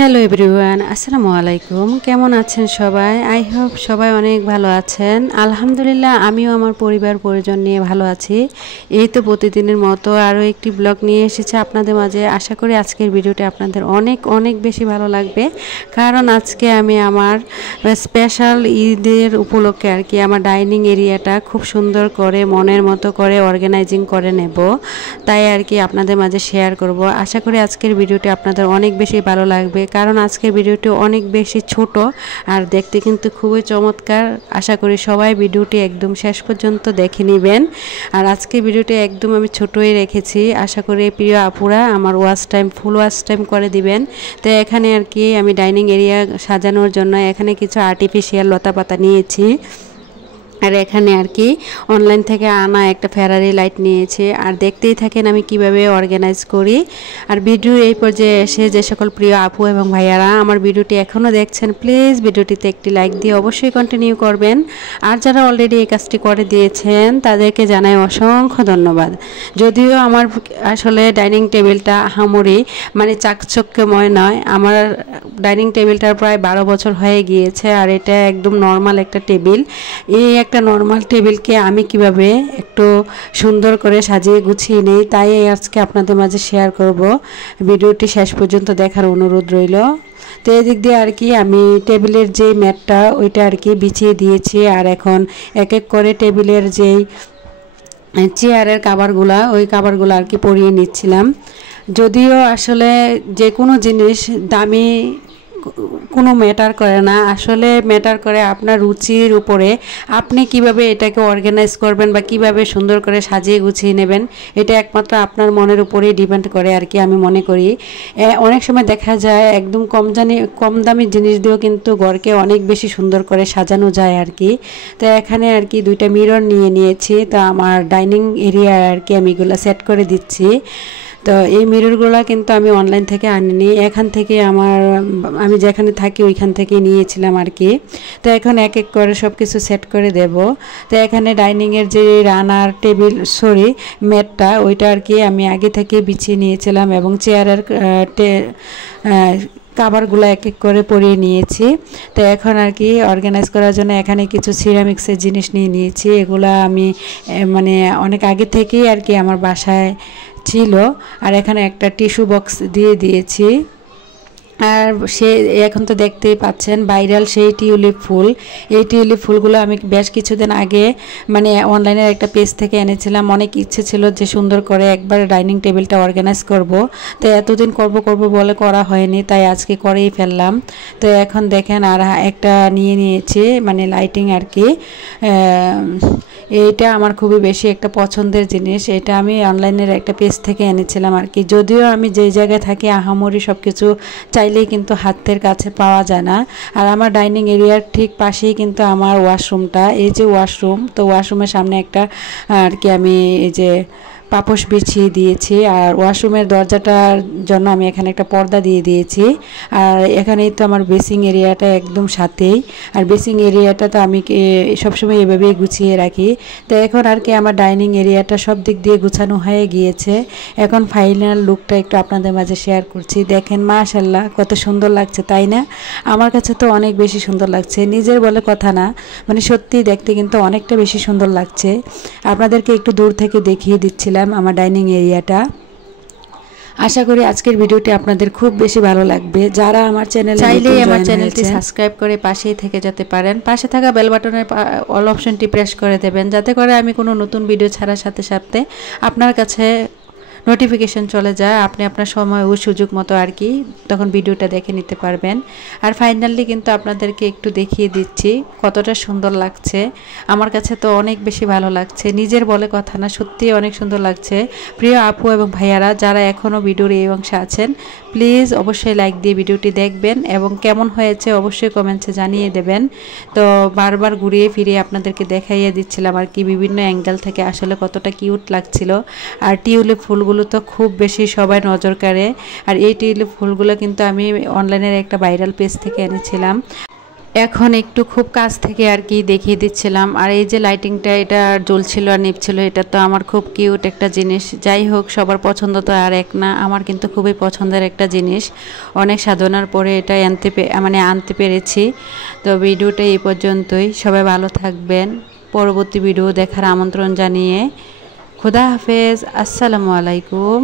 Hello everyone, আসসালামু আলাইকুম। কেমন আছেন সবাই? আই হোপ সবাই অনেক ভালো আছেন। আলহামদুলিল্লাহ, আমিও আমার পরিবার পরিজন নিয়ে ভালো আছি। এই তো প্রতিদিনের মতো আরও একটি ব্লগ নিয়ে এসেছে আপনাদের মাঝে। আশা করি আজকের ভিডিওটি আপনাদের অনেক অনেক বেশি ভালো লাগবে, কারণ আজকে আমি আমার স্পেশাল ঈদের উপলক্ষে আর কি আমার ডাইনিং এরিয়াটা খুব সুন্দর করে মনের মতো করে অর্গানাইজিং করে নেব। তাই আর কি আপনাদের মাঝে শেয়ার করব। আশা করি আজকের ভিডিওটি আপনাদের অনেক বেশি ভালো লাগবে, কারণ আজকের ভিডিওটি অনেক বেশি ছোট আর দেখতে কিন্তু খুবই চমৎকার। আশা করি সবাই ভিডিওটি একদম শেষ পর্যন্ত দেখে নেবেন। আর আজকের ভিডিওটি একদম আমি ছোটই রেখেছি। আশা করি প্রিয় আপুরা আমার ফুল ওয়াচ টাইম করে দিবেন। তো এখানে আর কি আমি ডাইনিং এরিয়া সাজানোর জন্য এখানে কিছু আর্টিফিশিয়াল লতাপাতা নিয়েছি। আর এখানে আর কি অনলাইন থেকে আনা একটা ফেরারি লাইট নিয়েছে। আর দেখতেই থাকেন আমি কিভাবে অর্গানাইজ করি। আর ভিডিও এই পর্যায়ে এসে যে সকল প্রিয় আপু এবং ভাইয়ারা আমার ভিডিওটি এখনও দেখছেন, প্লিজ ভিডিওটিতে একটি লাইক দিয়ে অবশ্যই কন্টিনিউ করবেন। আর যারা অলরেডি এই কাজটি করে দিয়েছেন তাদেরকে জানাই অসংখ্য ধন্যবাদ। যদিও আমার আসলে ডাইনিং টেবিলটা আহামরি মানে চাকচক্যময় নয়, আমার ডাইনিং টেবিলটার প্রায় 12 বছর হয়ে গিয়েছে। আর এটা একদম নর্মাল একটা টেবিল। এই একটা নর্মাল টেবিলকে আমি কিভাবে একটু সুন্দর করে সাজিয়ে গুছিয়ে নেই, তাই আজকে আপনাদের মাঝে শেয়ার করব। ভিডিওটি শেষ পর্যন্ত দেখার অনুরোধ রইল। তো এদিক দিয়ে আর কি আমি টেবিলের যে ম্যাটটা ওইটা আর কি বিছিয়ে দিয়েছি। আর এখন এক এক করে টেবিলের যেই চেয়ারের ওই কাভারগুলো আর কি পরিয়ে নিচ্ছিলাম। যদিও আসলে যে কোনো জিনিস দামি কোনো ম্যাটার করে না, আসলে ম্যাটার করে আপনার রুচির উপরে আপনি কিভাবে এটাকে অর্গানাইজ করবেন বা কিভাবে সুন্দর করে সাজিয়ে গুছিয়ে নেবেন, এটা একমাত্র আপনার মনের উপরেই ডিপেন্ড করে আর কি আমি মনে করি। অনেক সময় দেখা যায় একদম কম দামি জিনিস দিয়েও কিন্তু ঘরকে অনেক বেশি সুন্দর করে সাজানো যায় আর কি। তো এখানে আর কি 2টা মিরর নিয়েছি। তো আমার ডাইনিং এরিয়া আর কি আমি এগুলো সেট করে দিচ্ছি। তো এই মিররগুলো কিন্তু আমি অনলাইন থেকে আনিনি, এখান থেকে আমি যেখানে থাকি ওইখান থেকে নিয়েছিলাম আর কি। তো এখন এক এক করে সব কিছু সেট করে দেব। তো এখানে ডাইনিংয়ের যে রানার ম্যাটটা ওইটা আর কি আমি আগে থেকে বিছিয়ে নিয়েছিলাম এবং চেয়ারের কাভারগুলো এক এক করে পরিয়ে নিয়েছি। তো এখন আর কি অর্গানাইজ করার জন্য এখানে কিছু সিরামিক্সের জিনিস নিয়েছি। এগুলো আমি মানে অনেক আগে থেকেই আর কি আমার বাসায় ছিল। আর এখানে একটা টিস্যু বক্স দিয়ে দিয়েছি। আর এখন তো দেখতেই পাচ্ছেন ভাইরাল সেই টিউলিপ ফুল। এই টিউলিপ ফুলগুলো আমি বেশ কিছুদিন আগে মানে অনলাইনের একটা পেজ থেকে এনেছিলাম। অনেক ইচ্ছে ছিল যে সুন্দর করে একবার ডাইনিং টেবিলটা অর্গানাইজ করব। তো এতদিন করব বলে করা হয়নি, তাই আজকে করেই ফেললাম। তো এখন দেখেন আর একটা নিয়েছি মানে লাইটিং আর কি। এইটা আমার খুবই বেশি একটা পছন্দের জিনিস। এটা আমি অনলাইনের একটা পেজ থেকে এনেছিলাম আর কি। যদিও আমি যেই জায়গায় থাকি আহামরি সব কিছু চাইলেই কিন্তু হাতের কাছে পাওয়া যায় না। আর আমার ডাইনিং এরিয়ার ঠিক পাশেই কিন্তু আমার ওয়াশরুমটা, এই যে ওয়াশরুম, তো ওয়াশরুমের সামনে একটা আর কি আমি এই যে পাপোশ বিছিয়ে দিয়েছি। আর ওয়াশরুমের দরজাটার জন্য আমি এখানে একটা পর্দা দিয়ে দিয়েছি। আর এখানেই তো আমার বেসিং এরিয়াটা একদম সাথেই। আর বেসিং এরিয়াটা তো আমি সবসময় এভাবেই গুছিয়ে রাখি। তো এখন আর কি আমার ডাইনিং এরিয়াটা সব দিক দিয়ে গুছানো হয়ে গিয়েছে। এখন ফাইনাল লুকটা একটু আপনাদের মাঝে শেয়ার করছি। দেখেন মাশাআল্লাহ কত সুন্দর লাগছে, তাই না? আমার কাছে তো অনেক বেশি সুন্দর লাগছে, নিজের বলে কথা না, মানে সত্যি দেখতে কিন্তু অনেকটা বেশি সুন্দর লাগছে। আপনাদেরকে একটু দূর থেকে দেখিয়ে দিচ্ছিলাম আমার ডাইনিং এরিয়াটা। আশা করি আজকের ভিডিওটি আপনাদের খুব বেশি ভালো লাগবে। যারা আমার চ্যানেলটি সাবস্ক্রাইব করে পাশেই থেকে যেতে পারেন। পাশে থাকা বেল বাটনের অল অপশনটি প্রেস করে দেবেন, যাতে করে আমি কোনো নতুন ভিডিও ছাড়ার সাথে সাথে আপনার কাছে নোটিফিকেশন চলে যায়। আপনি আপনার সময় ও সুযোগ মতো আর কি তখন ভিডিওটা দেখে নিতে পারবেন। আর ফাইনালি কিন্তু আপনাদেরকে একটু দেখিয়ে দিচ্ছি কতটা সুন্দর লাগছে। আমার কাছে তো অনেক বেশি ভালো লাগছে, নিজের বলে কথা না, সত্যি অনেক সুন্দর লাগছে। প্রিয় আপু এবং ভাইয়ারা যারা এখনও ভিডিওর এই অংশে আছেন, প্লিজ অবশ্যই লাইক দিয়ে ভিডিওটি দেখবেন এবং কেমন হয়েছে অবশ্যই কমেন্টসে জানিয়ে দেবেন। তো বারবার ঘুরিয়ে ফিরিয়ে আপনাদেরকে দেখাইয়ে দিচ্ছিলাম আর কি বিভিন্ন অ্যাঙ্গেল থেকে আসলে কতটা কিউট লাগছিল। আর টিউলিপ ফুলগুলো তো খুব বেশি সবাই নজর কাড়ে। আর এই টিউলিপ ফুলগুলো কিন্তু আমি অনলাইনের একটা ভাইরাল পেজ থেকে এনেছিলাম। এখন একটু খুব কাছ থেকে আর কি দেখিয়ে দিচ্ছিলাম। আর এই যে লাইটিংটা এটা জ্বলছিল আর নিভছিল, এটা তো আমার খুব কিউট একটা জিনিস। যাই হোক, সবার পছন্দ তো আর এক না, আমার কিন্তু খুবই পছন্দের একটা জিনিস। অনেক সাধনার পরে এটা আনতে পেরেছি। তো ভিডিওটা এই পর্যন্তই। সবাই ভালো থাকবেন। পরবর্তী ভিডিও দেখার আমন্ত্রণ জানিয়ে খুদা হাফেজ। আসসালামু আলাইকুম।